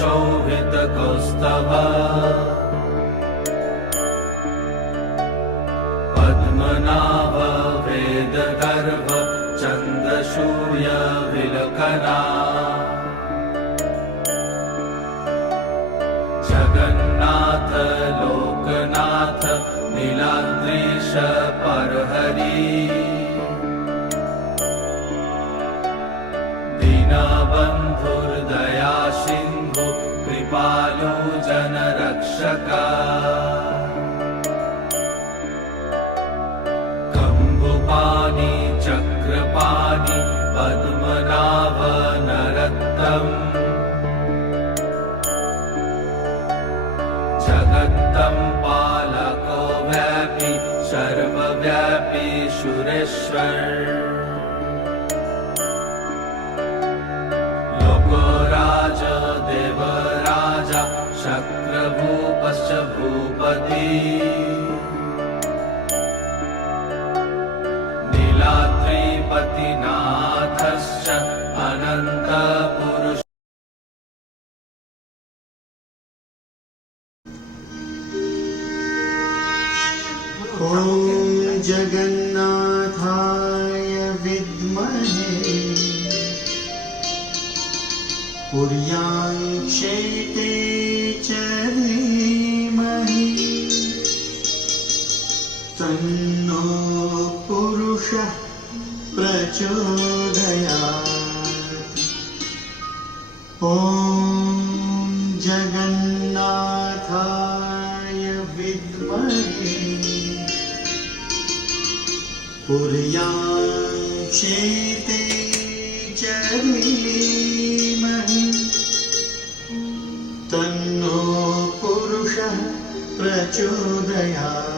शोभितकौस्तभ पद्मनाभ वेदगर्भ चन्द्रसूर्य विलकना जगन्नाथ लोकनाथ नीलाद्रीश परहरि दीनबन्धुर्दया सिन्धु कृपालु जनरक्षका कम्बुपाणि चक्रपाणि पद्मनाभ नरोत्तम जगत्तं पालको व्यापी सर्वव्यापी सुरेश्वर लोकराज देवराजा शक्रभूपश्च भूपति नीलाद्रिपतिनाथश्च अनन्तपुरुष ॐ जगन्नाथाय विद्महे पुर्यां क्षेते च धीमहि तन्नो पुरुषः प्रचोदयात्। ॐ जगन्नाथाय विद्महे पुर्यां क्षेते च धीमहि तन्नो पुरुषः प्रचोदयात्।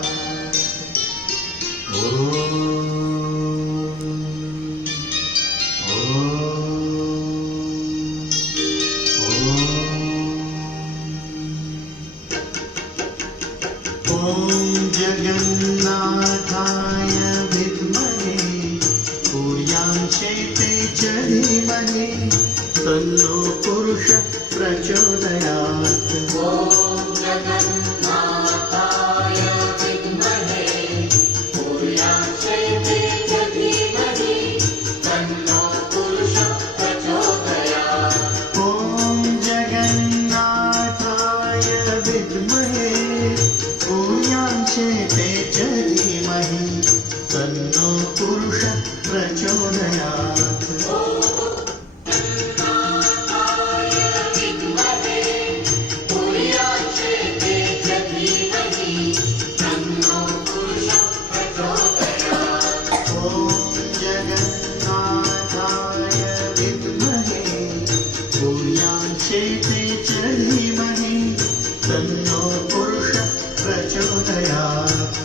ॐ जगन्नाथाय विद्महे पुर्यां क्षेते च धीमहि तन्नो पुरुषः प्रचोदयात्। ॐ जगन्नाथाय विद्महे पुर्यां क्षेते च धीमहि तन्नो पुरुषः प्रचोदयात्। ॐ जगन्नाथाय विद्महे पुर्यां क्षेते च धीमहि तन्नो पुरुषः प्रचोदयात्। क्षेते च धीमहि तन्नो पुरुषः प्रचोदयात्।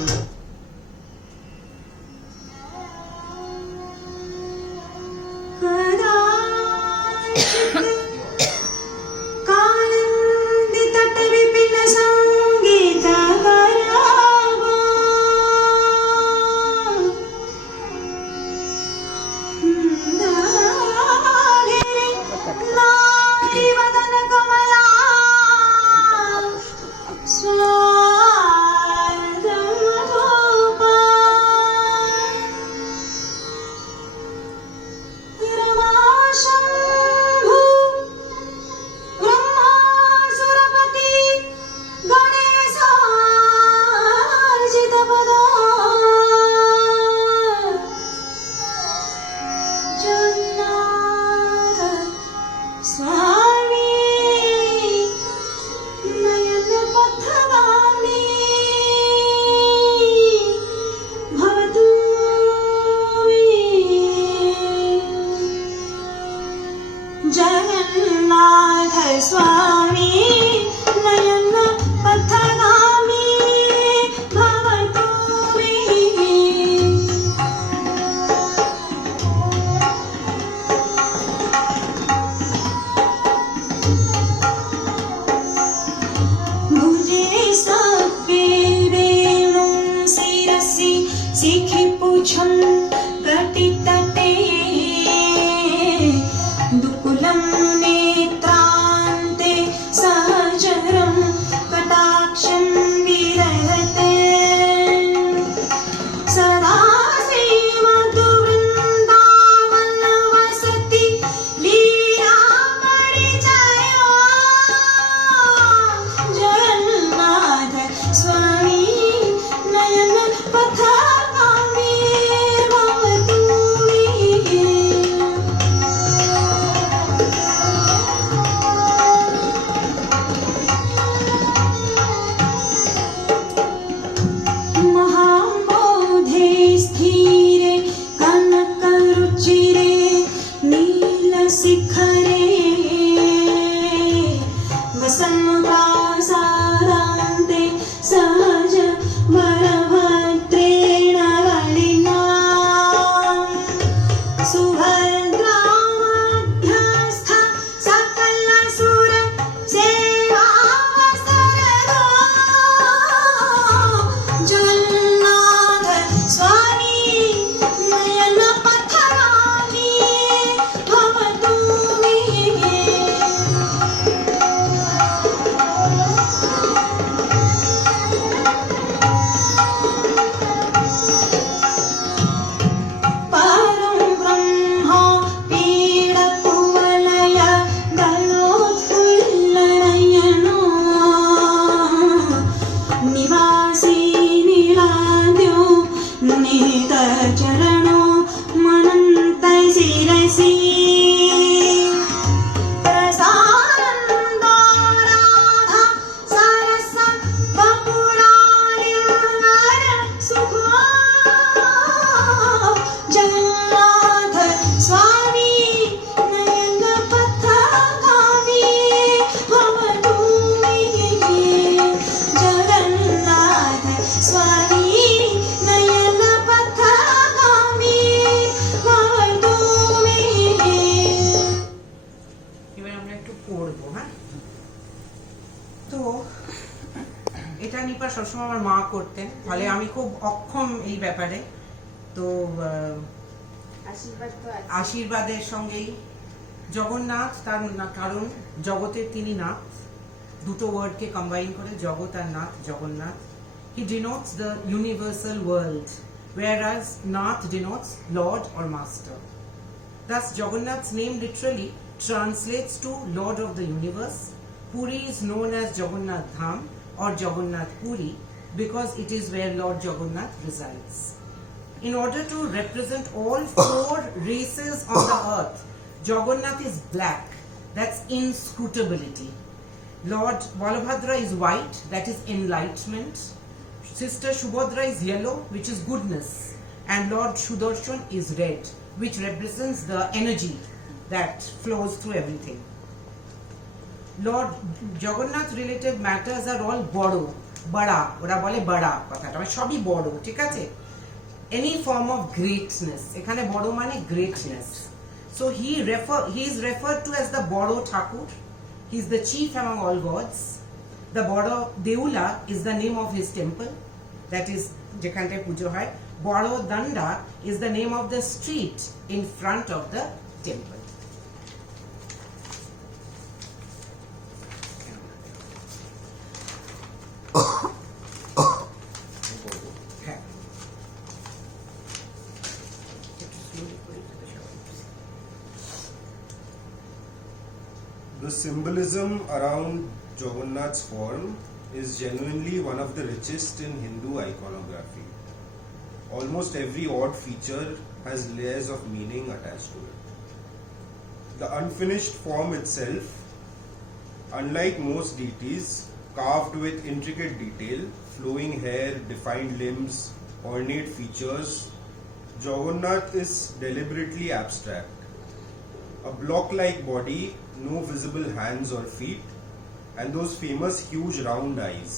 स्वामी नयन पथवा सहज बलभद्रेण बलिना सुभद्रामध्यस्थ सकलसुर सेवावसरदो जगन्नाथ स्वामी नयन पथगामी भवतु मे परं ब्रह्म पीडकुवलय दलोत्फुल्लनयनो निवासी नीलाद्यो नीतचरणो मनन्तै शिरसि प्रसादो राधा सरस वपुरार्यनर सुखो जगन्नाथ स्वामी नयन पथगामी भवतु मे जगन्नाथ स्वामी नयन पथगामी भवतु मे এবার আমরা একটু পড়বো। হ্যাঁ, তো এটা নিপা সবসময় আমার মা করতেন, ফলে আমি খুব অক্ষম এই ব্যাপারে। তো আশীর্বাদের সঙ্গেই জগন্নাথ, তার কারণ জগতের তিনি নাথ, দুটো ওয়ার্ডকে কম্বাইন করে জগৎ আর নাথ, Jagannath. He denotes the universal world, whereas Nath denotes Lord or Master. Thus, Jagannath's name literally translates to Lord of the Universe. Puri is known as Jagannath Dham or Jagannath Puri because it is where Lord Jagannath resides. In order to represent all four races on the earth, Jagannath is black, that's inscrutability. Lord Balabhadra is white, that is enlightenment. Sister Subhadra is yellow, which is goodness. And Lord Sudarshan is red, which represents the energy that flows through everything. Lord Jagannath related matters are all bodo, bada, ওরা বলে bada কথাটা, মানে সবই বড়, ঠিক আছে? Any form of greatness, এখানে বড় মানে greatness. So he is referred to as the Boro Thakur. He is the chief among all gods. The Boro Deula is the name of his temple, that is যেখানটায় পুজো হয়. Boro Danda is the name of the street in front of the temple. হ্যাঁ। একটু slowly করে দিতে সবাই। The symbolism around Jagannath's form is genuinely one of the richest in Hindu iconography. Almost every odd feature has layers of meaning attached to it. The unfinished form itself, unlike most deities, carved with intricate detail, flowing hair, defined limbs, ornate features, Jagannath is deliberately abstract. A block-like body, no visible hands or feet, and those famous huge round eyes.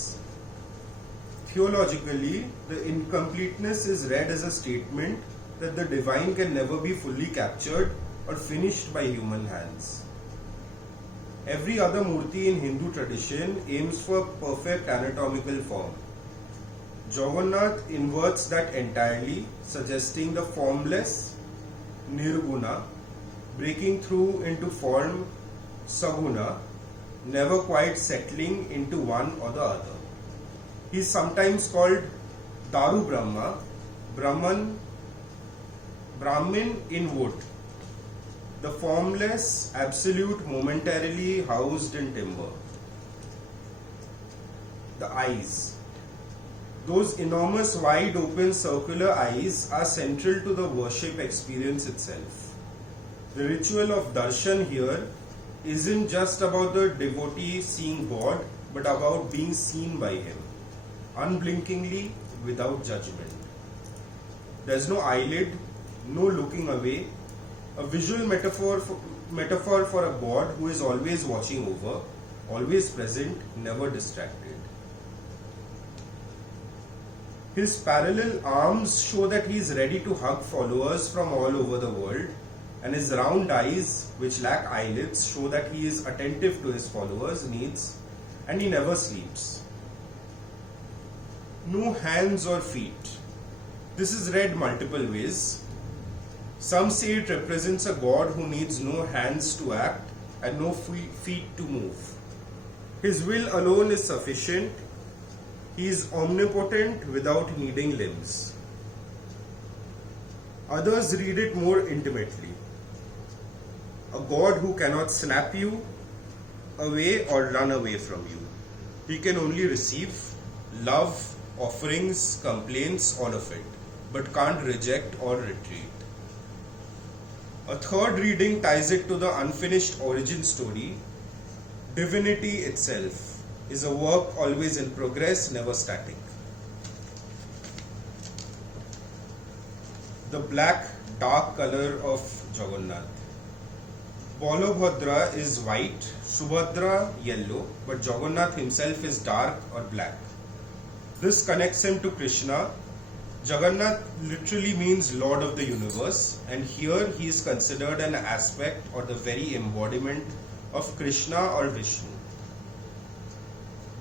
Theologically, the incompleteness is read as a statement that the divine can never be fully captured or finished by human hands. Every other murti in Hindu tradition aims for perfect anatomical form. Jagannath inverts that entirely, suggesting the formless, nirguna, breaking through into form, saguna, never quite settling into one or the other. He is sometimes called Daru Brahma, Brahmin in wood, the formless absolute momentarily housed in timber. The eyes. Those enormous wide open circular eyes are central to the worship experience itself. The ritual of darshan here isn't just about the devotee seeing God, but about being seen by him, unblinkingly, without judgment. There's no eyelid, no looking away, a visual metaphor for a God who is always watching over, always present, never distracted. His parallel arms show that he is ready to hug followers from all over the world, and his round eyes, which lack eyelids, show that he is attentive to his followers' needs and he never sleeps. No hands or feet. This is read multiple ways. Some say it represents a god who needs no hands to act and no feet to move. His will alone is sufficient. He is omnipotent without needing limbs. Others read it more intimately. A god who cannot snap you away or run away from you. He can only receive love, offerings, complaints, all of it, but can't reject or retreat. A third reading ties it to the unfinished origin story. Divinity itself is a work always in progress, never static. The black, dark color of Jagannath. Balabhadra is white, Subhadra yellow, but Jagannath himself is dark or black. This connects him to Krishna. Jagannath literally means Lord of the Universe, and here he is considered an aspect or the very embodiment of Krishna or Vishnu.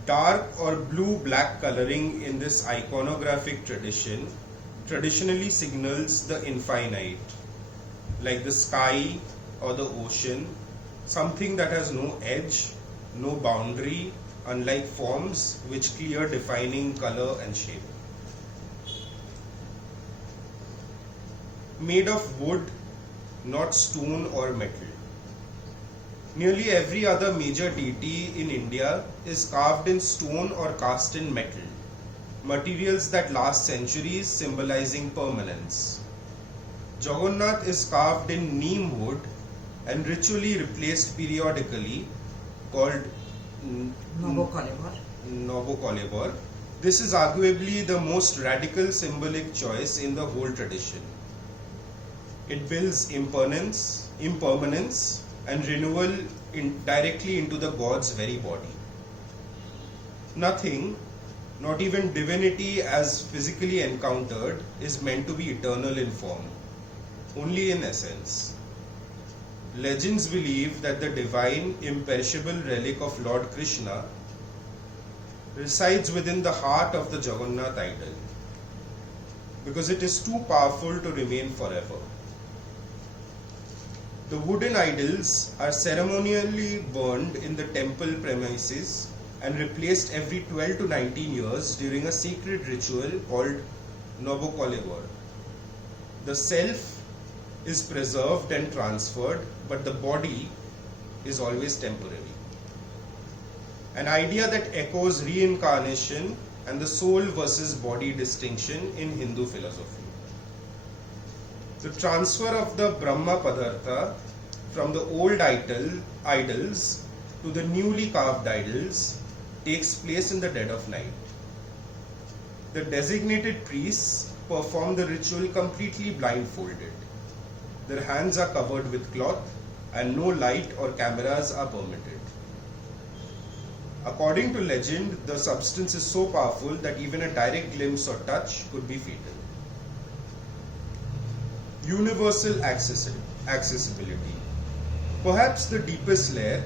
Dark or blue-black coloring in this iconographic tradition traditionally signals the infinite, like the sky or the ocean, something that has no edge, no boundary, unlike forms which clear defining color and shape. Made of wood, not stone or metal. Nearly every other major deity in India is carved in stone or cast in metal, materials that last centuries, symbolizing permanence. Jagannath is carved in neem wood and ritually replaced periodically, called Novocolibor. This is arguably the most radical symbolic choice in the whole tradition. It builds impermanence and renewal directly into the god's very body. Nothing, not even divinity as physically encountered, is meant to be eternal in form, only in essence. Legends believe that the divine, imperishable relic of Lord Krishna resides within the heart of the Jagannath idol, because it is too powerful to remain forever. The wooden idols are ceremonially burned in the temple premises and replaced every 12 to 19 years during a sacred ritual called Novocolibor. The self is preserved and transferred, but the body is always temporary. An idea that echoes reincarnation and the soul versus body distinction in Hindu philosophy. The transfer of the Brahma Padartha from the old idols to the newly carved idols takes place in the dead of night. The designated priests perform the ritual completely blindfolded. Their hands are covered with cloth and no light or cameras are permitted. According to legend, the substance is so powerful that even a direct glimpse or touch could be fatal. Universal accessibility. Perhaps the deepest layer,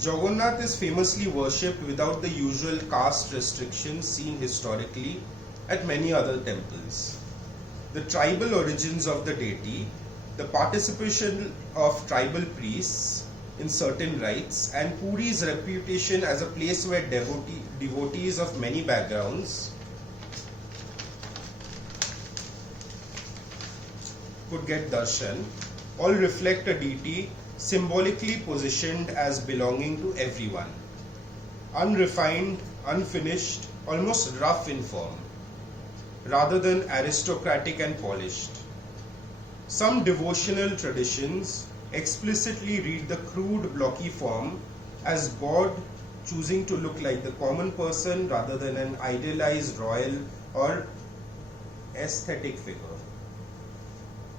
Jagannath is famously worshipped without the usual caste restrictions seen historically at many other temples. The tribal origins of the deity, the participation of tribal priests in certain rites, and Puri's reputation as a place where devotees of many backgrounds could get darshan, all reflect a deity symbolically positioned as belonging to everyone. Unrefined, unfinished, almost rough in form, rather than aristocratic and polished. Some devotional traditions explicitly read the crude, blocky form as God choosing to look like the common person rather than an idealized royal or aesthetic figure.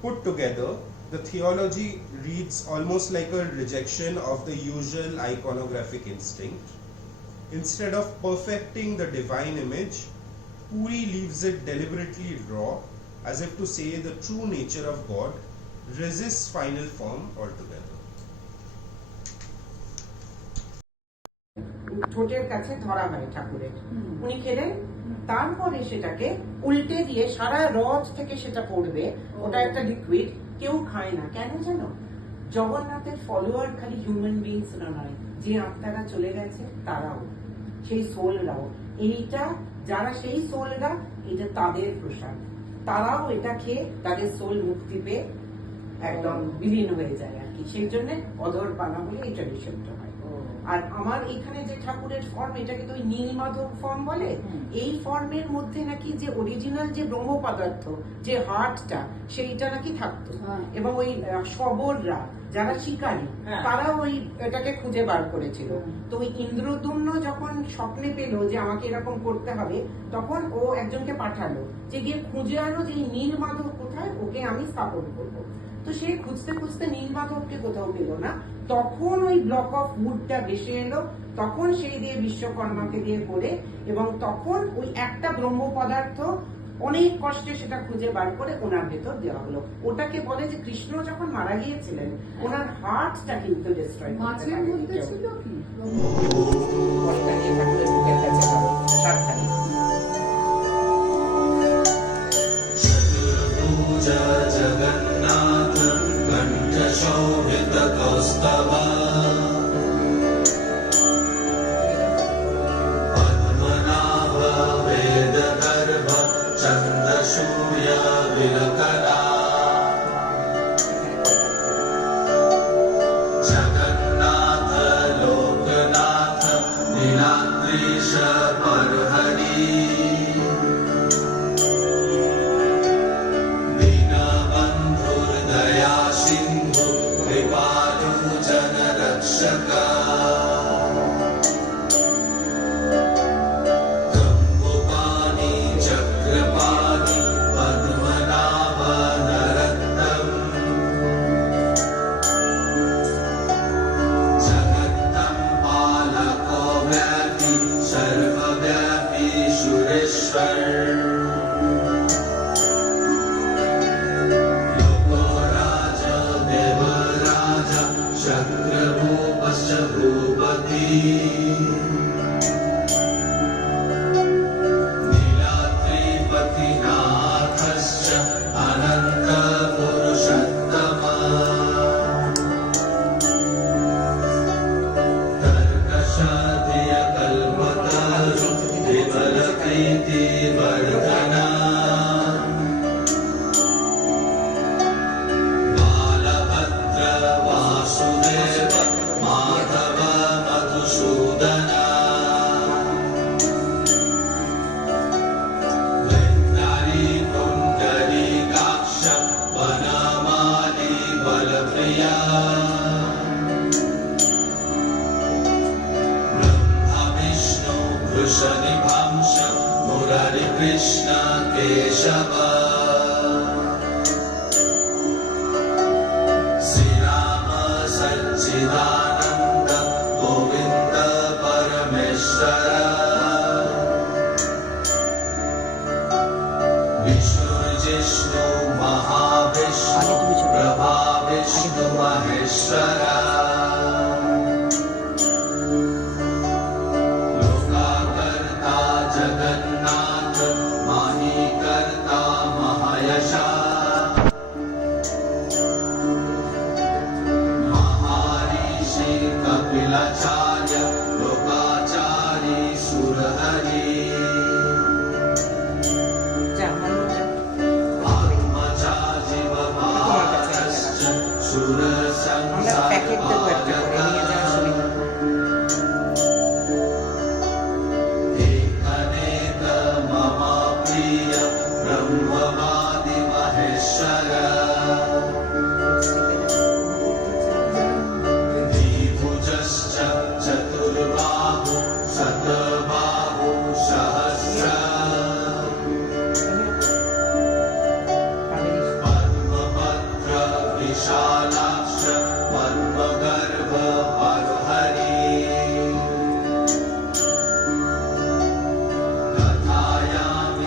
Put together, the theology reads almost like a rejection of the usual iconographic instinct. Instead of perfecting the divine image, Puri leaves it deliberately raw, as if to say the true nature of God resists final form altogether. ঠোঁটের কাছে ধরা হয় ঠাকুরের, উনি খেলেন, তারপরে সেটাকে উল্টে দিয়ে সারা রথ থেকে সেটা পড়বে, ওটা একটা লিকুইড, কেউ খায় না। কেন জানো? জগন্নাথের ফলোয়ার খালি হিউম্যান বিংস নয়, যে আত্মারা চলে গেছে তারাও, সেই সোলরাও, এইটা যারা সেই সোলরা, এটা তাদের প্রসাদ, তারাও এটা খেয়ে তাদের সোল মুক্তি পেয়ে একদম বিলীন হয়ে যায় আর কি। সেই জন্য অধর পানা বলে এই ট্র্যাডিশনটা হয়। আর আমার এখানে যে ঠাকুরের ফর্ম, এটাকে তো ওই নীলমাধব ফর্ম বলে, এই ফর্মের মধ্যে নাকি যে অরিজিনাল যে ব্রহ্ম পদার্থ, যে হার্টটা, সেইটা নাকি থাকতো। এবং ওই শবররা যারা শিকারী, তারা ওই এটাকে খুঁজে বার করেছিল। তো ওই ইন্দ্রদুম্ন যখন স্বপ্নে পেল যে আমাকে এরকম করতে হবে, তখন ও একজনকে পাঠালো যে গিয়ে খুঁজে আনো যে এই নীলমাধব কোথায়, ওকে আমি স্থাপন করবো। তো সে খুঁজতে খুঁজতে নীলমাধবকে কোথাও পেল না, তখন ওই ব্লক অফ উডটা ভেসে এলো, তখন সেই দিয়ে বিশ্বকর্মাকে দিয়ে করে, এবং তখন ওই একটা ব্রহ্ম পদার্থ অনেক কষ্টে সেটা খুঁজে বার করে ওনার ভেতর দেওয়া হলো। ওটাকে বলে যে কৃষ্ণ যখন মারা গিয়েছিলেন, ওনার হার্টটা কিন্তু ডিস্ট্রয় মাছের মধ্যে ছিল কি? ঠাকুরের বুকের কাছে সাবধানে। पूजा जगन्नाथ कंठशोभित कौस्तभ पद्मनाभ वेदगर्भ चन्द्रसूर्य विलकरा जगन्नाथ लोकनाथ नीलाद्रीश परहरि सिंधु कृपालु जन रक्षक कंबुपानी चक्रपाणी पद्मनाभ नरत्तम जगत्तम पालको व्यापी सर्वव्यापी सुरेश्वर शक्रभूपश्च भूपति नीलाद्रिपतिनाथश्च अनन्त पुरुषोत्तम तर्कशाधिय कल्पतरु विमल प्रीति वर्धना वासुदेव माधव मधुसूदन वैद्यरी पुण्डरीकाक्ष वनमाली बलप्रिया ब्रह्मा विष्णु वृषनिभांश मुरारी कृष्ण केशव सच्चिदानंद गोविंद परमेश्वर विष्णु जिष्णु महाविष्णु प्रभा विष्णु महेश्वर लोकाकर्ता जगन्नाथ माहीकर्ता महायशा कपिलाचार्य लोकाचारी सुरहरि आत्मजा जीवमानश्च एकनेक मम प्रिय ब्रह्मवादि महेश्वर चतुर्बाहु शतबाहु सहस्र पद्मपत्र विशालाक्ष पद्मगर्भ परहरि कथायामि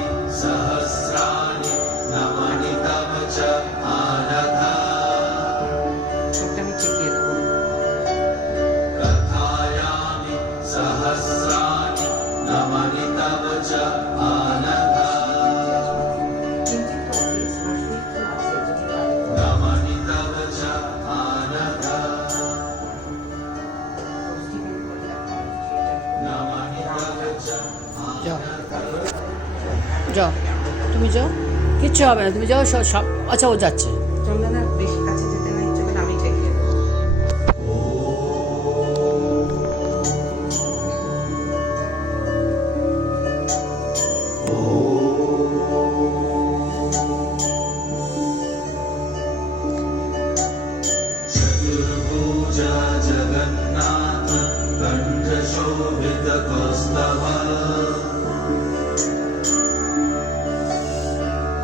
যাও, তুমি যাও, কিচ্ছু হবে না, তুমি যাও। সব আচ্ছা, ও যাচ্ছে। চন্দনা বেশি কাছে যেতে না ইচ্ছে করে আমি দেখে चतुर्भुजा जगन्नाथ कण्ठशोभितकौस्तभ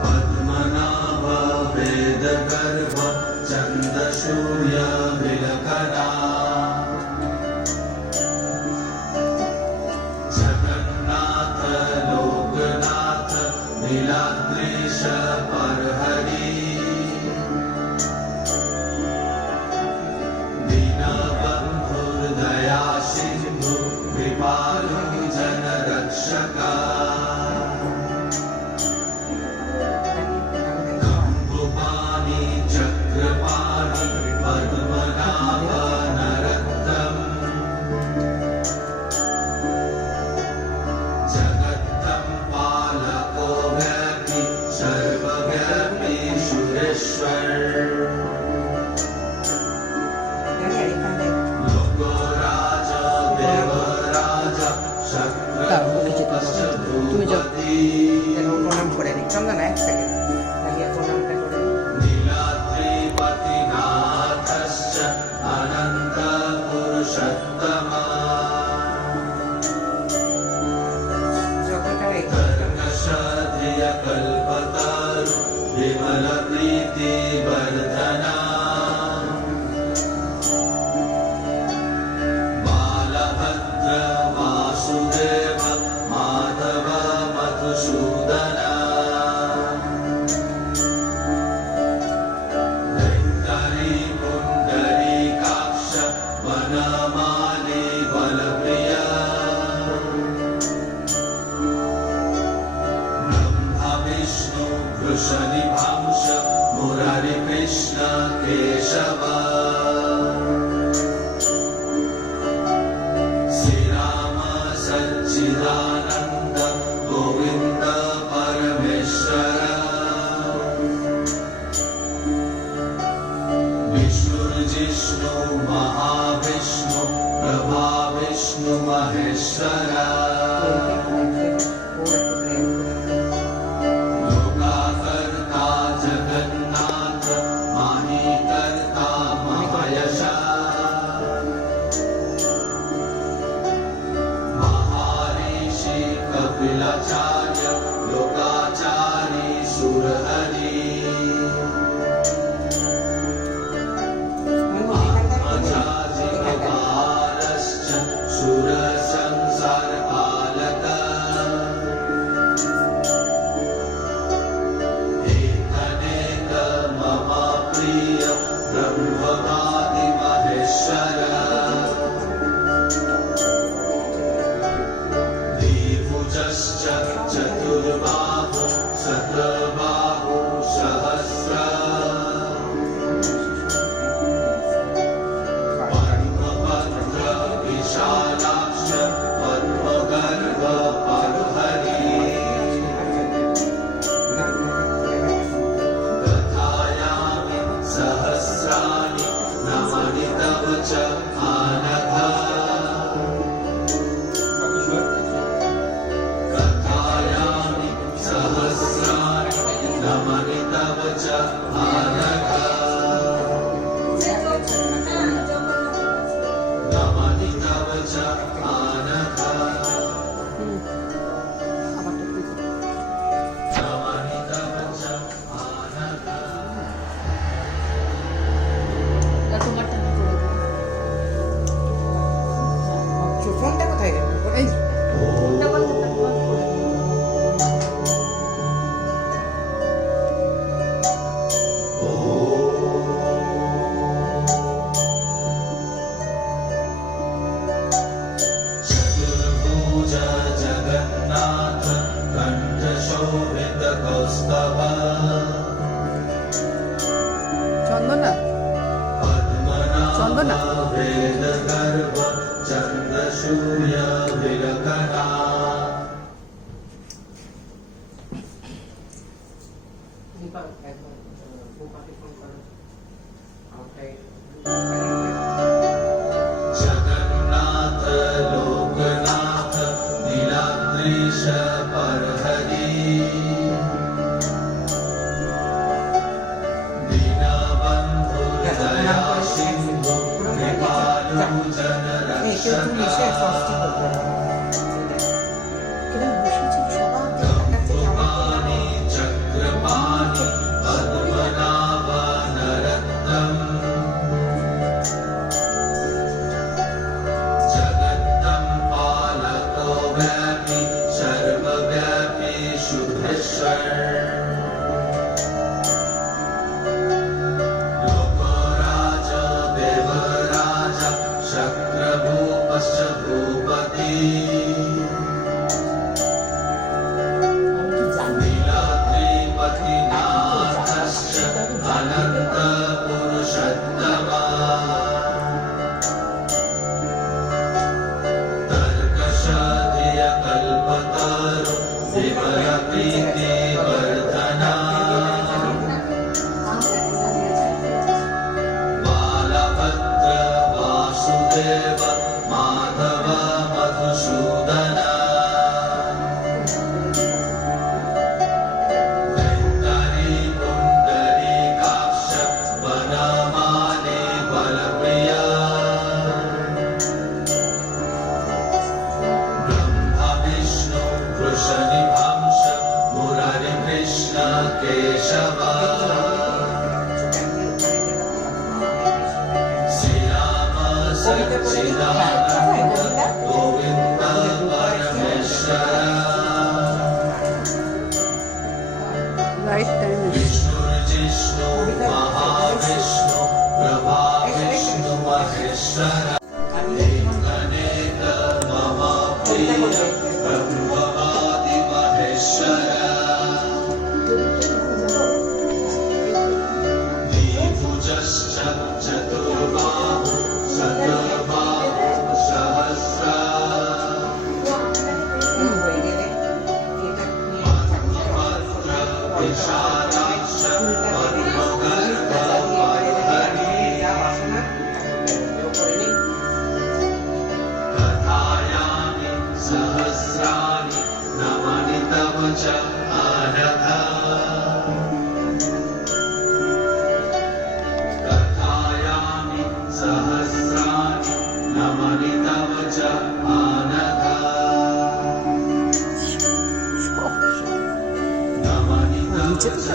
पद्मनाभ वेदगर्भ चन्द्रसूर्य विलकरा जगन्नाथ लोकनाथ नीलाद्रीश परहरि दीनबन्धुर्दया सिन्धु कृपालु जनरक्षका कम्बुपाणि चक्रपाणि पद्मनाभ नरत्तम् जगत्तं पालको व्यापी सर्वव्यापी सुरेश्वर लोकोराज देवराज তুমি যাও। প্রণাম করে নিই। চন্দনা এক সেকেন্ড দাঁড়িয়ে প্রণামটা করে নিই। नीलाद्रिपतिनाथश्च अनन्तपुरुषोत्तमा যতটা এই कर्कशधियकल्पतरु विमलप्रीतिवर्धना बालभद्र वासुदेव माधव मधुसूदना दैत्तरी पुण्डरीकाक्ष वनमाली बलप्रिया ब्रह्म विष्णु वृषनिभांश मुरारिकृष्ण केशव श्रीराम सच्चिदानन्द गोविन्द परमेश्वर विष्णुर्जिष्णु महाविष्णु प्रभा विष्णु महेश्वर लोकाकर्ता जगन्नाथ माहीकर्ता महायशा महाऋषि कपिलाचार्य लोकाचारी सुरहरि आत्मजाजिगोपालश्च सुरसंसारपालक एकनेक मम प्रिय ब्रह्मवादि महेश्वर द्विभुजश्च चतुर्बाहु शतबाहु सहस्र पद्मभद्र विशालाक्ष पद्मगर्भ परहरि कथायामि सहस्राणि नमनि तव च आनघ कथायामि सहस्राणि नमनि तव च आनघ नमनि तव च आनघ नमनि तव च आनघ তোমারটা আমি করে দেবো। ফোনটা কোথায় গেল? এই ফোনটা বন্ধ কর, বন্ধ করে দে। चतुर्भुजा जगन्नाथ कण्ठशोभितकौस्तभ চন্দনা, চন্দনা, वेदगर्भ चन्द्रसूर्य विलकरा দীপক একবার গোপাকে ফোন করো আমাকে जगन्नाथ लोकनाथ नीलाद्रीश परहरि दीनबन्धु दया सिन्धु कृपालु जनरक्षक पाणि चक्रपाणि पद्मनाभ नरत्नम् जगत्तं पालको व्यापी सर्वव्यापी शुभेश्वर लोको राजा देवराजा शक्रभूपश्च भूपति नीलाद्रिपतिनाथश्च अनन्तपुरुषोत्तमा तर्कशाधियकल्पतरु विमलप्रीतिवर्धना बालभद्र वासुदेव माधव मधुसूदना धन्वरी पुण्डरीकाक्ष वनमाली बलप्रिया ब्रह्मा विष्णु वृषनिभंश मुरारि कृष्ण केशव श्रीराम सच्चिदानन्द गोविन्द परमेश्वर রাইট টাইম विष्णुर्जिष्णु महाविष्णु प्रभा विष्णु महेश्वर अनेक मम प्रिय ब्रह्मवादि महेश्वर द्विभुजश्च चतुर्बाहु शतबाहु सहस्रा विशालाक्ष पद्मगर्भ परहरि कथायामि सहस्राणि नमनि तव च आनघा कथायामि सहस्राणि नमनि तव च आनघा नमनि तव च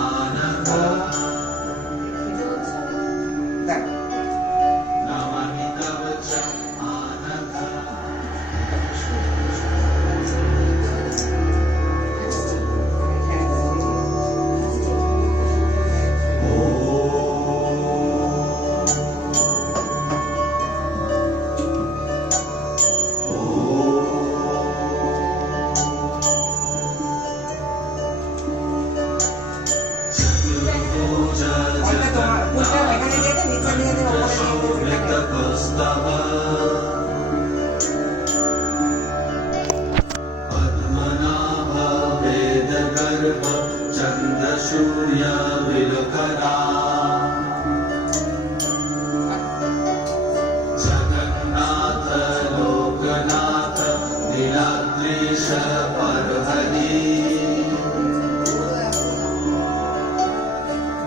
आनघा नमनि तव च आनघा पद्मनाभ वेदगर्भ चन्द्रसूर्य विलखना जगन्नाथ लोकनाथ नीलाद्रीश परहरि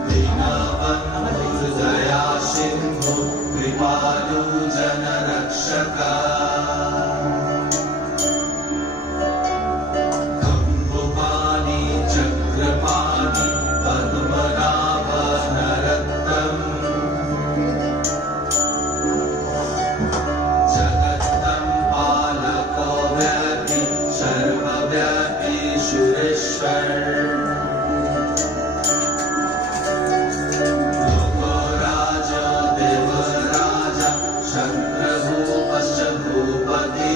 दीनबन्धु दया सिन्धु कृपालु जनरक्षक खम्बुपाणि चक्रपाणि पद्मनाभ नरत्नम् जगत्तं पालको व्यापी सर्वव्यापी सुरेश्वर लोको राजा देवराजा शक्रभूपश्च भूपति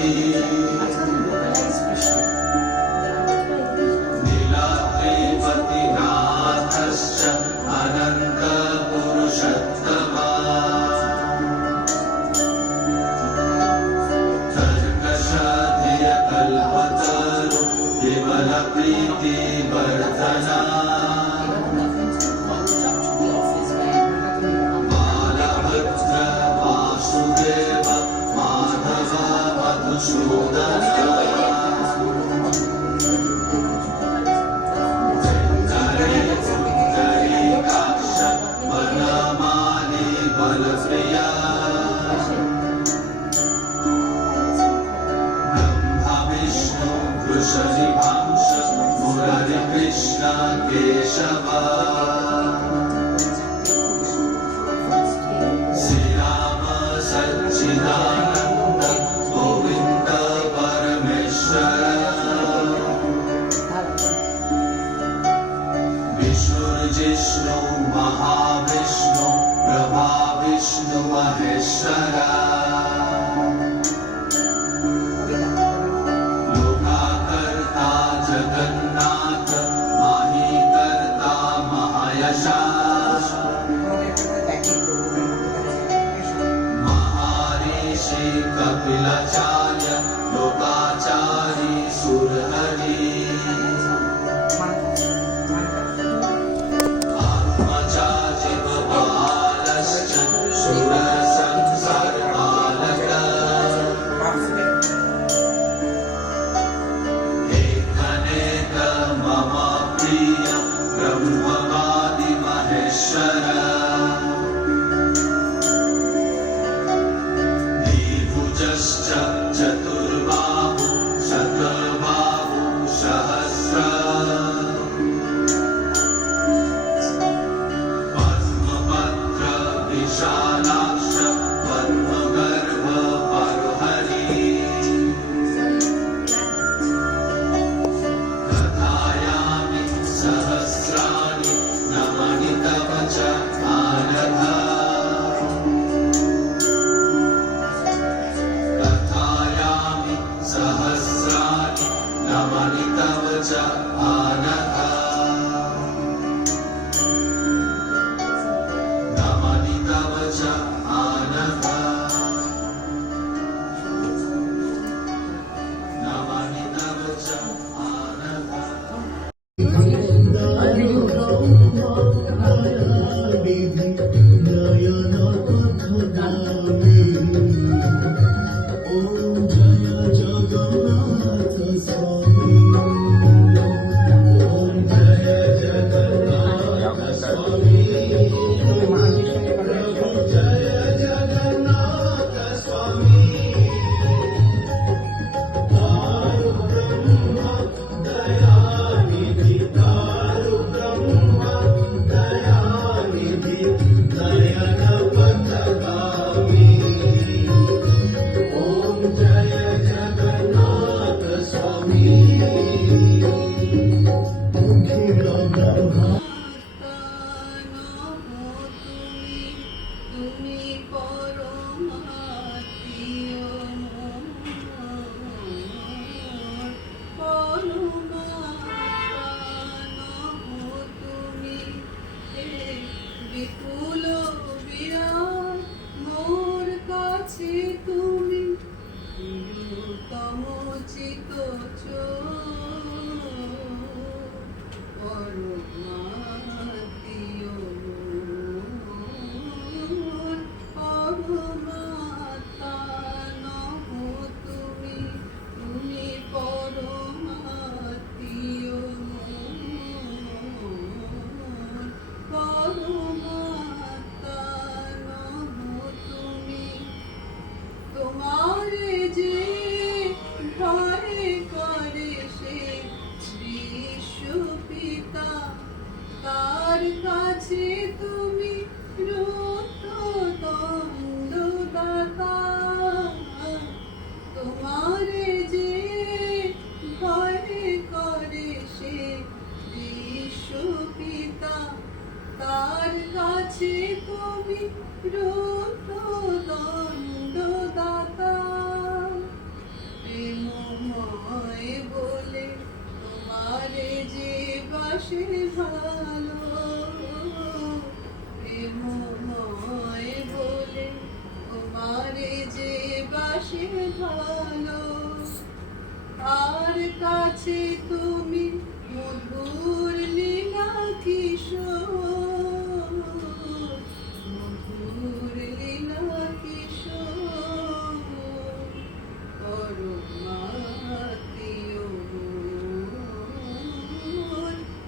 नीलाद्रिपतिनाथश्च अनन्तपुरुषोत्तमा तर्कशाधियकल्पतरु विमलप्रीतिवर्धना श्रिया ब्रह्मा विष्णु वृषजिभांश मुरारि कृष्ण केशवा श्रीराम सच्चिदानन्द गोविन्द परमेश्वर विष्णुर्जिष्णु महाविष्णु प्रभा विष्णु महेश्वरा लोकाकर्ता जगन्नाथ माहीकर्ता महायशा महर्षि कपिलाचार्य लोकाचारी सुरहरि आत्मचाजिबबालश्च सुरसंसारपालक एकनेक मम प्रिय ब्रह्मवादि महेश्वर द्विभुजश्च चतुर्बाहु शतबाहु सहस्र पद्मपत्र विशालाक्ष पद्मगर्भ परहरि कथायामि सहस्राणि नमनि तव च आनघ कथायामि सहस्राणि नमनि तव च आनघ नमनि तव च आनघ नमनि तव च आनघ তুমি পরমাত্মীয় তুমি বিপুল বিরাট মোর কাছে তুমি তমোচিত পরমাত্মীয় পরমাত্মা নহ তুমি তুমি পরমাত্মীয় পরমাত্মা নহ তুমি তোমার যে ভয় করে সে বিশ্বপিতা তার কাছে তুমি দণ্ডদাতা তোমার যে ভয় করে সে বিশ্বপিতা তার কাছে তুমি দণ্ডদাতা প্রেমময় বলে তোমারে যে বাসে ভালো প্রেমময় বলে তোমারে যে বাসে ভালো আর কাছে তুমি মধুর লীলা কিশোর মধুর লীলা কিশোর পরমাত্মীয়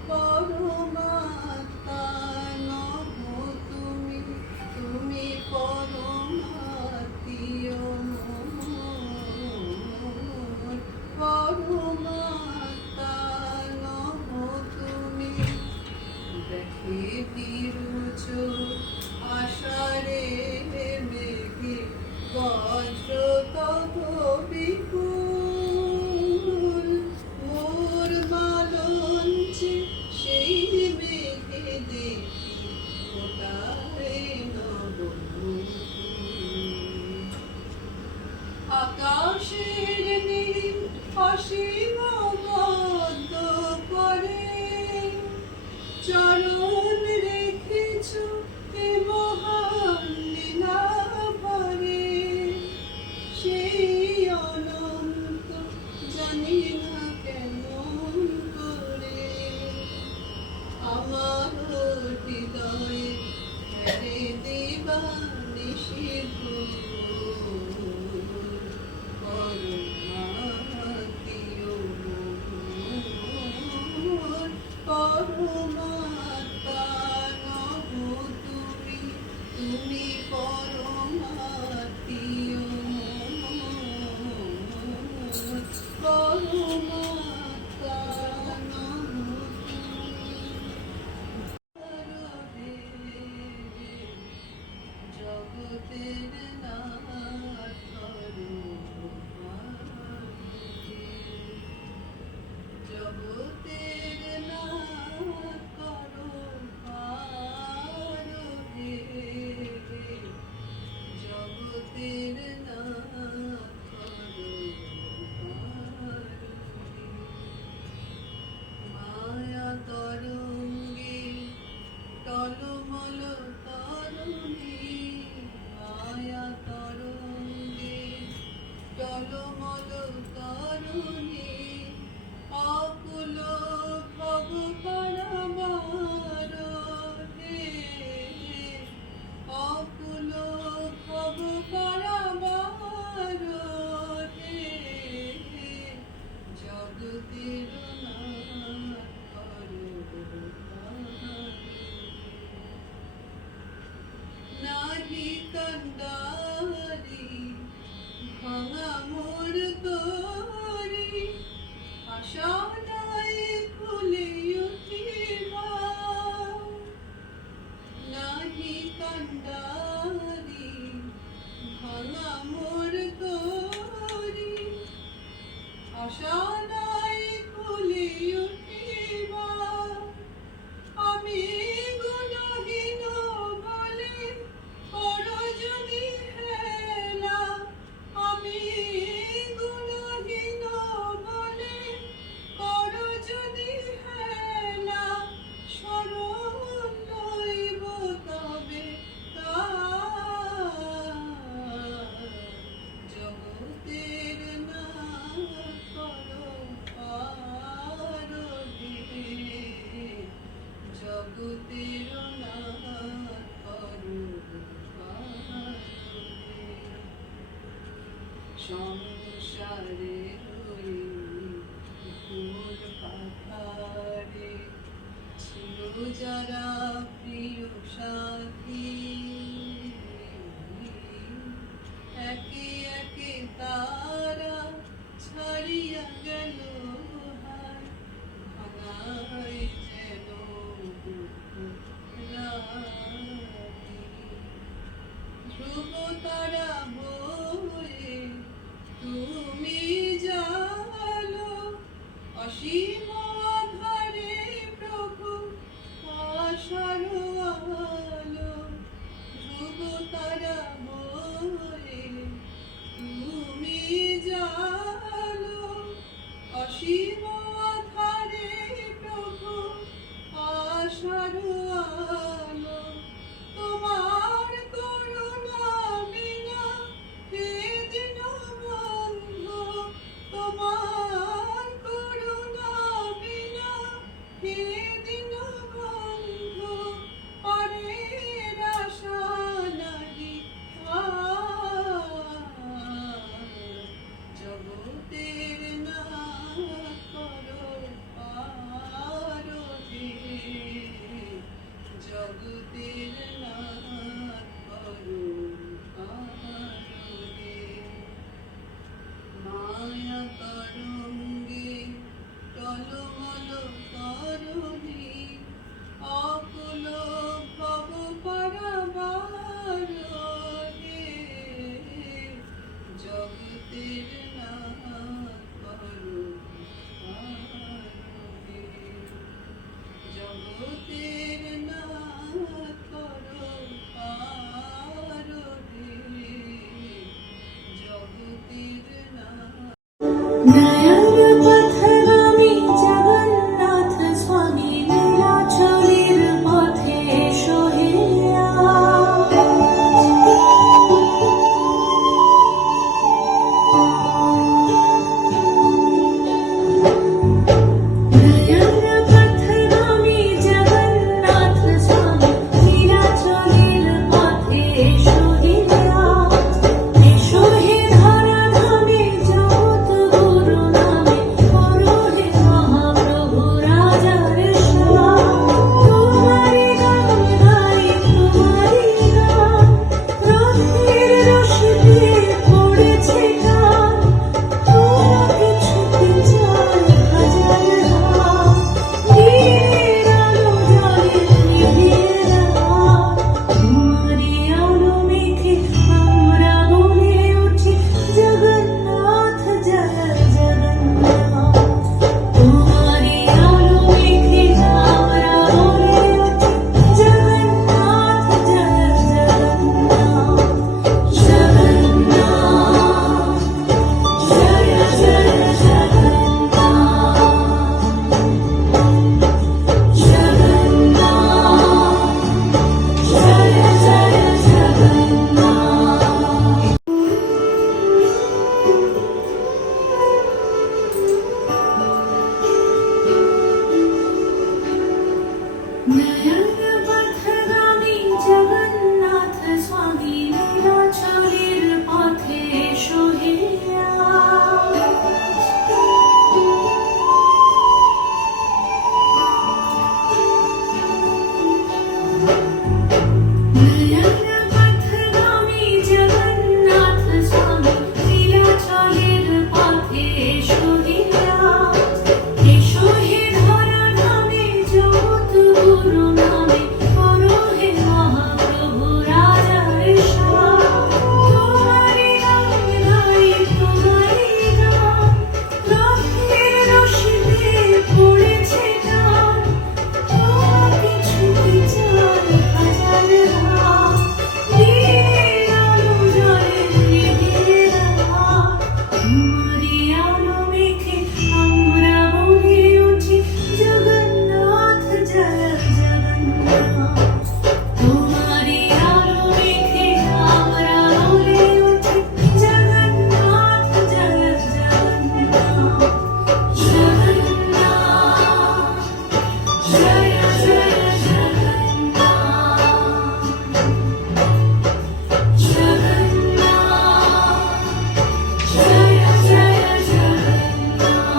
পরমাত্মা নহ তুমি তুমি পর রে দিবানিশি পরমাত্মীয় মোর পরমাত্মা নহ তুমি তুমি পরমাত্মীয় মোর পরমাত্মা নহ তুমি জগতের নাথ জগতের নাথ করো হে জগতের নাথ করো মায়া তরঙ্গে টলমল তরুণী মায়া তরঙ্গে টলমল তরুণী অকুল ভব পারাবার হে অকুল ভব পারাবার হে জগতের নাথ করো নাহি কান্দারি ভাঙা মোর তোরি আশা নাই খুলে উঠিবা নাহি কান্দারি ভাঙা মোর তোরি আশা নাই খুলে উঠিবা আমি গুণহীন বলে করো যদি হেলা আমি গুণহীন বলে করো যদি হেলা স্মরণ লইব তবে জগতের নাথ করো জগতের নাথ করো সংসারে হই ফুল পাখারে ছিল যারা প্রিয় সাথী একে একে তারা ছাড়িয়া গেল হায় ভাঙাই যেন ধ্রুব তারা বয়ে তুমি জালো অসীম আধারে প্রভু আশার আলো ধ্রুব তারা বয়ে তুমি জালো অসীম আধারে প্রভু আশার আলো তোমার করুণা বিনা হে দীনবন্ধু তোমার করুণা বিনা হে